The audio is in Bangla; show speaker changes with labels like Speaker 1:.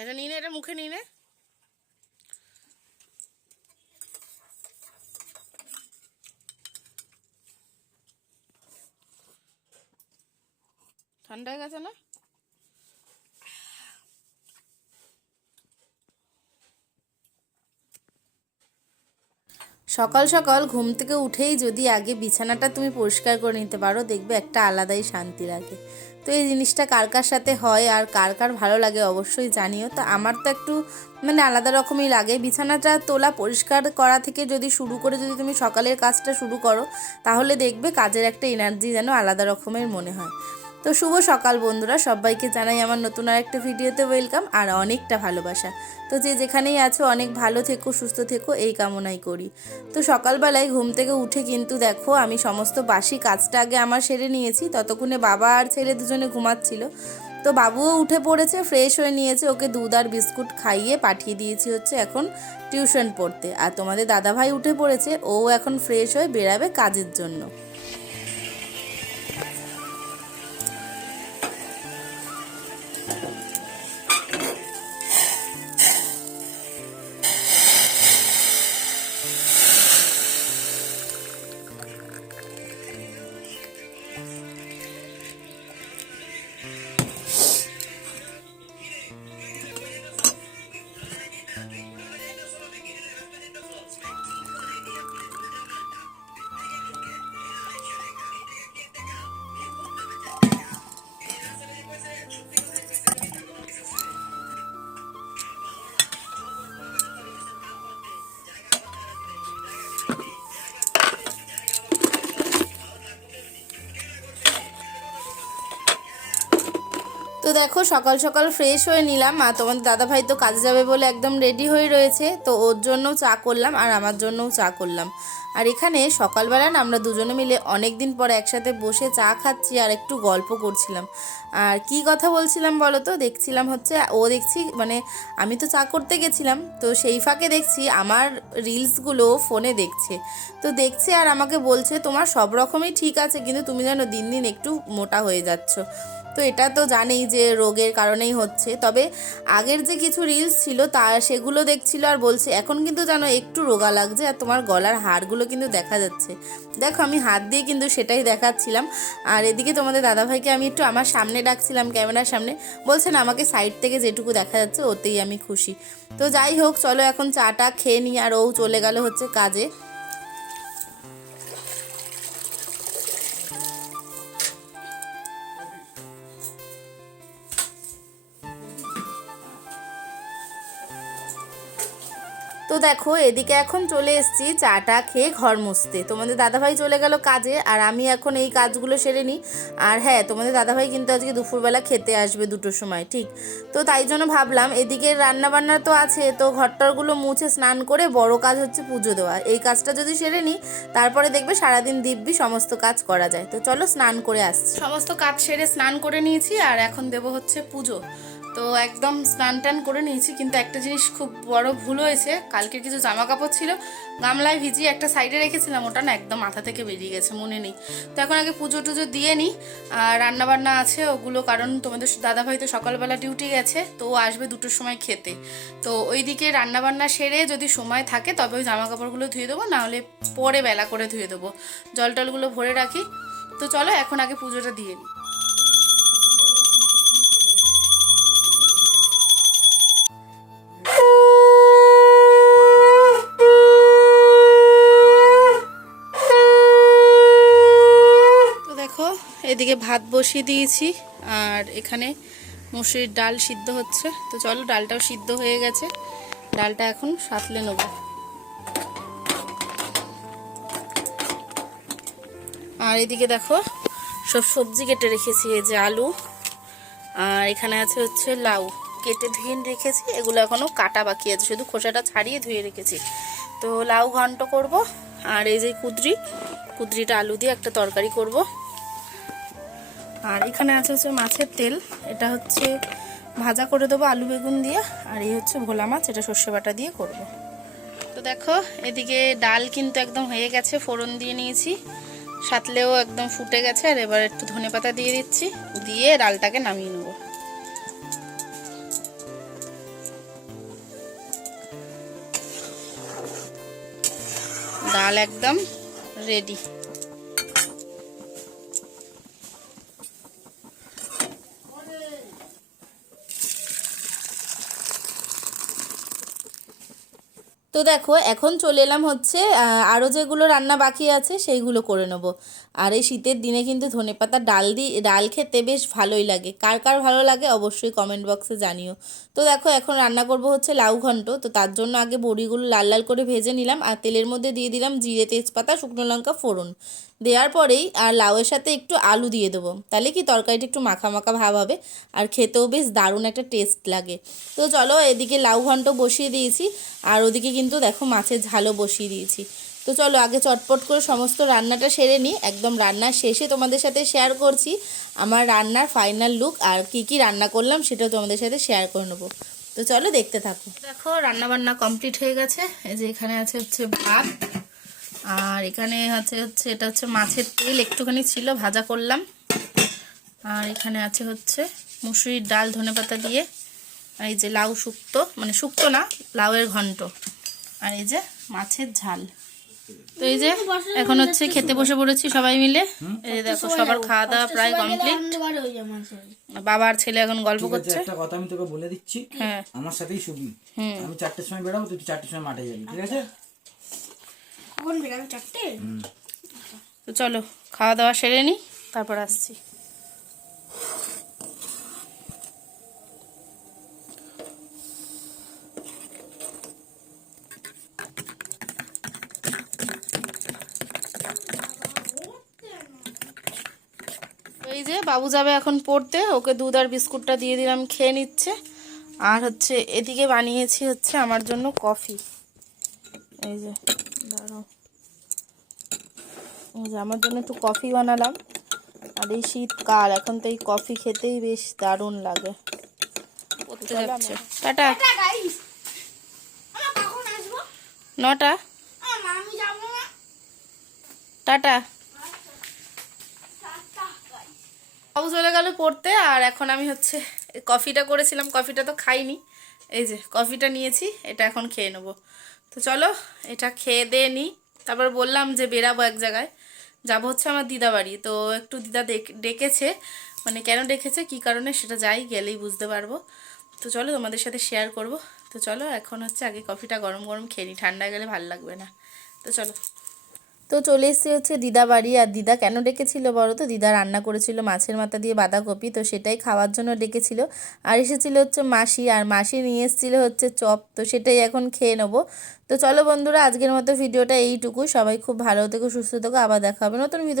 Speaker 1: এটা নিয়ে এটা মুখে নিয়ে ঠান্ডা হয়ে গেছে না?
Speaker 2: সকাল সকাল ঘুম থেকে উঠেই যদি আগে বিছানাটা তুমি পরিষ্কার করে নিতে পারো, দেখবে একটা আলাদাই শান্তি লাগে। তো এই জিনিসটা কার কার সাথে হয় আর কার কার ভালো লাগে অবশ্যই জানিও। তো আমার তো একটু মানে আলাদা রকমই লাগে। বিছানাটা তোলা পরিষ্কার করা থেকে যদি শুরু করে যদি তুমি সকালের কাজটা শুরু করো, তাহলে দেখবে কাজের একটা এনার্জি যেন আলাদা রকমের মনে হয়। তো শুভ সকাল বন্ধুরা, সবাইকে জানাই আমার নতুন আর একটা ভিডিওতে ওয়েলকাম আর অনেকটা ভালোবাসা। তো যে যেখানেই আছো, অনেক ভালো থেকো, সুস্থ থেকো, এই কামনাই করি। তো সকালবেলায় ঘুম থেকে উঠে কিন্তু দেখো, আমি সমস্ত বাসি কাজটা আগে আমার সেরে নিয়েছি, ততক্ষণে বাবা আর ছেলে দুজনে ঘুমাচ্ছিল। তো বাবুও উঠে পড়েছে ফ্রেশ হয়ে নিয়েছে, ওকে দুধ আর বিস্কুট খাইয়ে পাঠিয়ে দিয়েছি হচ্ছে এখন টিউশন পড়তে। আর তোমাদের দাদাভাই উঠে পড়েছে, ও এখন ফ্রেশ হয়ে বেরাবে কাজের জন্য। দেখো, সকাল সকাল ফ্রেশ হয়ে নিলাম। আর তোমাদের দাদাভাই তো কাজে যাবে বলে একদম রেডি হয়ে রয়েছে। তো ওর জন্যও চা করলাম আর আমার জন্যও চা করলাম। আর এখানে সকালবেলা না আমরা দুজনে মিলে অনেক দিন পর একসাথে বসে চা খাচ্ছি আর একটু গল্প করছিলাম। আর কি কথা বলছিলাম বলো তো? দেখছিলাম হচ্ছে, ও দেখছি মানে আমি তো চা করতে গেছিলাম। তো সেই ফাঁকে দেখছি আমার রিলসগুলো ফোনে দেখছে। তো দেখছে আর আমাকে বলছে, তোমার সব রকমই ঠিক আছে, কিন্তু তুমি যেন দিন দিন একটু মোটা হয়ে যাচ্ছ। তো এটা তো জানেই যে রোগের কারণেই হচ্ছে। তবে আগের যে কিছু রিলস ছিল তা সেগুলো দেখছিল আর বলছে, এখন কিন্তু জানো একটু রোগা লাগছে আর তোমার গলার হাড়গুলো কিন্তু দেখা যাচ্ছে। দেখো, আমি হাত দিয়ে কিন্তু সেটাই দেখাচ্ছিলাম। আর এদিকে তোমাদের দাদাভাইকে আমি একটু আমার সামনে ডাকছিলাম ক্যামেরার সামনে। বলছে, না, আমাকে সাইড থেকে যেটুকু দেখা যাচ্ছে, ওতেই আমি খুশি। তো যাই হোক, চলো এখন চাটা খেয়ে নিই। আর ও চলে গেল হচ্ছে কাজে। তো দেখো, এদিকে এখন চলে এসেছি চাটা খেয়ে ঘর মুছতে। তোমাদের দাদাভাই চলে গেল কাজে, আর আমি এখন এই কাজগুলো সেরে নিই। আর হ্যাঁ তোমাদের দাদাভাই কিন্তু আজকে দুপুরবেলা খেতে আসবে দুটোর সময়, ঠিক? তো তাই জন্য ভাবলাম, এদিকে রান্না বান্না তো আছে, তো ঘরটরগুলো মুছে স্নান করে বড় কাজ হচ্ছে পুজো দেওয়া। এই কাজটা যদি সেরে নিই, তারপরে দেখবে সারাদিন দিব্যি সমস্ত কাজ করা যায়। তো চলো স্নান করে আসছি।
Speaker 1: সমস্ত কাজ সেরে স্নান করে নিয়েছি, আর এখন দেব হচ্ছে পুজো। তো একদম স্নান টান করে নিয়েছি, কিন্তু একটা জিনিস খুব বড় ভুল হয়েছে। কালকের কিছু জামা কাপড় ছিল, গামলায় ভিজিয়ে একটা সাইডে রেখেছিলাম, ওটা না একদম মাথা থেকে বেরিয়ে গেছে, মনে নেই। তো এখন আগে পুজো টুজো দিয়ে নিই, আর রান্নাবান্না আছে, ওগুলো কারণ তোমাদের দাদাভাই তো সকালবেলা ডিউটি গেছে, তো ও আসবে দুটোর সময় খেতে। তো ওইদিকে রান্নাবান্না সেরে যদি সময় থাকে, তবে ওই জামা কাপড়গুলো ধুয়ে দেবো নাহলে পরে বেলা করে ধুয়ে দেবো। জল টলগুলো ভরে রাখি। তো চলো এখন আগে পুজোটা দিয়ে নিই। এদিকে ভাত বসিয়ে দিয়েছি, আর এখানে মুসুরির ডাল সিদ্ধ হচ্ছে। তো চলো, ডালটাও সিদ্ধ হয়ে গেছে। ডালটা এখন সাতলে নেব। আর এদিকে দেখো, সব সবজি কেটে রেখেছি, এই যে আলু, আর এখানে আছে হচ্ছে লাউ। কেটে ধুয়ে রেখেছি, এগুলো এখনও কাটা বাকি আছে, শুধু খোসাটা ছাড়িয়ে ধুয়ে রেখেছি। তো লাউ ঘন্ট করব, আর এই যে কুদরি, কুদরিটা আলু দিয়ে একটা তরকারি করব। আর এখানে আছে হচ্ছে মাছের তেল। এটা হচ্ছে ভাজা করে দেবো আলু বেগুন দিয়ে, আর এই হচ্ছে ভোলা মাছ, এটা সর্ষে বাটা দিয়ে করব। তো দেখো, এদিকে ডাল কিন্তু একদম হয়ে গেছে, ফোড়ন দিয়ে নিয়েছি। সাতলেও একদম ফুটে গেছে, আর এবার একটু ধনে পাতা দিয়ে দিচ্ছি, দিয়ে ডালটাকে নামিয়ে নেব। ডাল একদম রেডি
Speaker 2: তো দেখো, এখন চলে এলাম হচ্ছে আরও যেগুলো রান্না বাকি আছে সেইগুলো করে নেব। আর এই শীতের দিনে কিন্তু ধনেপাতা ডাল দি, ডাল খেতে বেশ ভালোই লাগে। কার কার ভালো লাগে অবশ্যই কমেন্ট বক্সে জানিও। তো দেখো, এখন রান্না করব হচ্ছে লাউ ঘন্ট। তো তার জন্য আগে বড়িগুলো লাল লাল করে ভেজে নিলাম আর তেলের মধ্যে দিয়ে দিলাম জিরে, তেজপাতা, শুকনো লঙ্কা, ফোড়ন। দেওয়ার পরেই আর লাউয়ের সাথে একটু আলু দিয়ে দেবো। তাহলে কি তরকারিটা একটু মাখা মাখা ভাব হবে আর খেতেও বেশ দারুণ একটা টেস্ট লাগে। তো চলো, এদিকে লাউ ঘন্ট বসিয়ে দিয়েছি। আর ওদিকে কিন্তু দেখো মাছের ঝালও বসিয়ে দিয়েছি। তো চলো আগে চটপট করে সমস্ত রান্নাটা সেরে নিই। একদম রান্নার শেষে তোমাদের সাথে শেয়ার করছি আমার রান্নার ফাইনাল লুক আর কি কি রান্না করলাম সেটাও তোমাদের সাথে শেয়ার করে নেব। তো চলো দেখতে থাকো।
Speaker 1: দেখো রান্না বান্না কমপ্লিট হয়ে গেছে। এই যে এখানে আছে হচ্ছে ভাত। আর এখানে আছে হচ্ছে, এটা হচ্ছে মাছের তেল, একটুখানি ছিল, ভাজা করলাম। আর এখানে আছে হচ্ছে মুসুরির ডাল, ধনেপাতা দিয়ে। এই যে লাউ শুক্তো মানে শুক্তো না, লাউয়ের ঘন্ট। আর এই যে মাছের ঝাল। তো এই যে এখন হচ্ছে খেতে বসে পড়েছি সবাই মিলে। এই যে দেখো সবার খাওয়া দাওয়া প্রায় কমপ্লিট বাবা আর ছেলে এখন গল্প করছে।
Speaker 3: একটা কথা আমি তোকে বলে দিচ্ছি।
Speaker 1: হ্যাঁ।
Speaker 3: আমার সাথেই শুবি। আমি চারটের সময় বেরোবো তুই চারটের সময় মাঠে যাবি ঠিক আছে?
Speaker 1: তো চলো খাওয়া দাওয়া সেরে নিই তারপর আসছি। যে বাবু যাবে এখন পড়তে ওকে দুধ আর বিস্কুটটা দিয়ে দিলাম খেয়ে নিচ্ছে। আর হচ্ছে এদিকে বানিয়েছি হচ্ছে আমার জন্য কফি। এই যে দাঁড়াও। এই যে আমার জন্য একটু কফি বানালাম। আর এই শীতকাল এখন তো এই কফি খেতেই বেশ দারুণ লাগে। পড়তে যাচ্ছে। টাটা। নটা। টাটা। বাবু চলে গেল পড়তে, আর এখন আমি হচ্ছে কফিটা করেছিলাম, কফিটা তো খাইনি। এই যে কফিটা নিয়েছি, এটা এখন খেয়ে নেব। তো চলো, এটা খেয়ে দিয়ে নিই তারপর বললাম যে বেরাবো এক জায়গায়। যাব হচ্ছে আমার দিদা বাড়ি। তো একটু দিদা ডেক- ডেকেছে। মানে কেন ডেকেছে, কি কারণে সেটা যাই, গেলেই বুঝতে পারব। তো চলো তোমাদের সাথে শেয়ার করব। তো চলো, এখন হচ্ছে আগে কফিটা গরম গরম খেয়ে নিই ঠান্ডা গেলে ভালো লাগবে না। তো চলো।
Speaker 2: তো চলে এসেছে হচ্ছে দিদা বাড়ি। আর দিদা কেন ডেকেছিল বড় তো? দিদা রান্না করেছিল মাছের মাথা দিয়ে বাঁধাকপি, তো সেটাই খাওয়ার জন্য ডেকেছিল। আর এসেছিল হচ্ছে মাসি, আর মাসি নিয়ে এসেছিল হচ্ছে চপ, তো সেটাই এখন খেয়ে নেব। তো চলো বন্ধুরা, আজকের মতো ভিডিওটা এইটুকু। সবাই খুব ভালো থেকো, সুস্থ থেকো। আবার দেখা হবে নতুন ভিডিও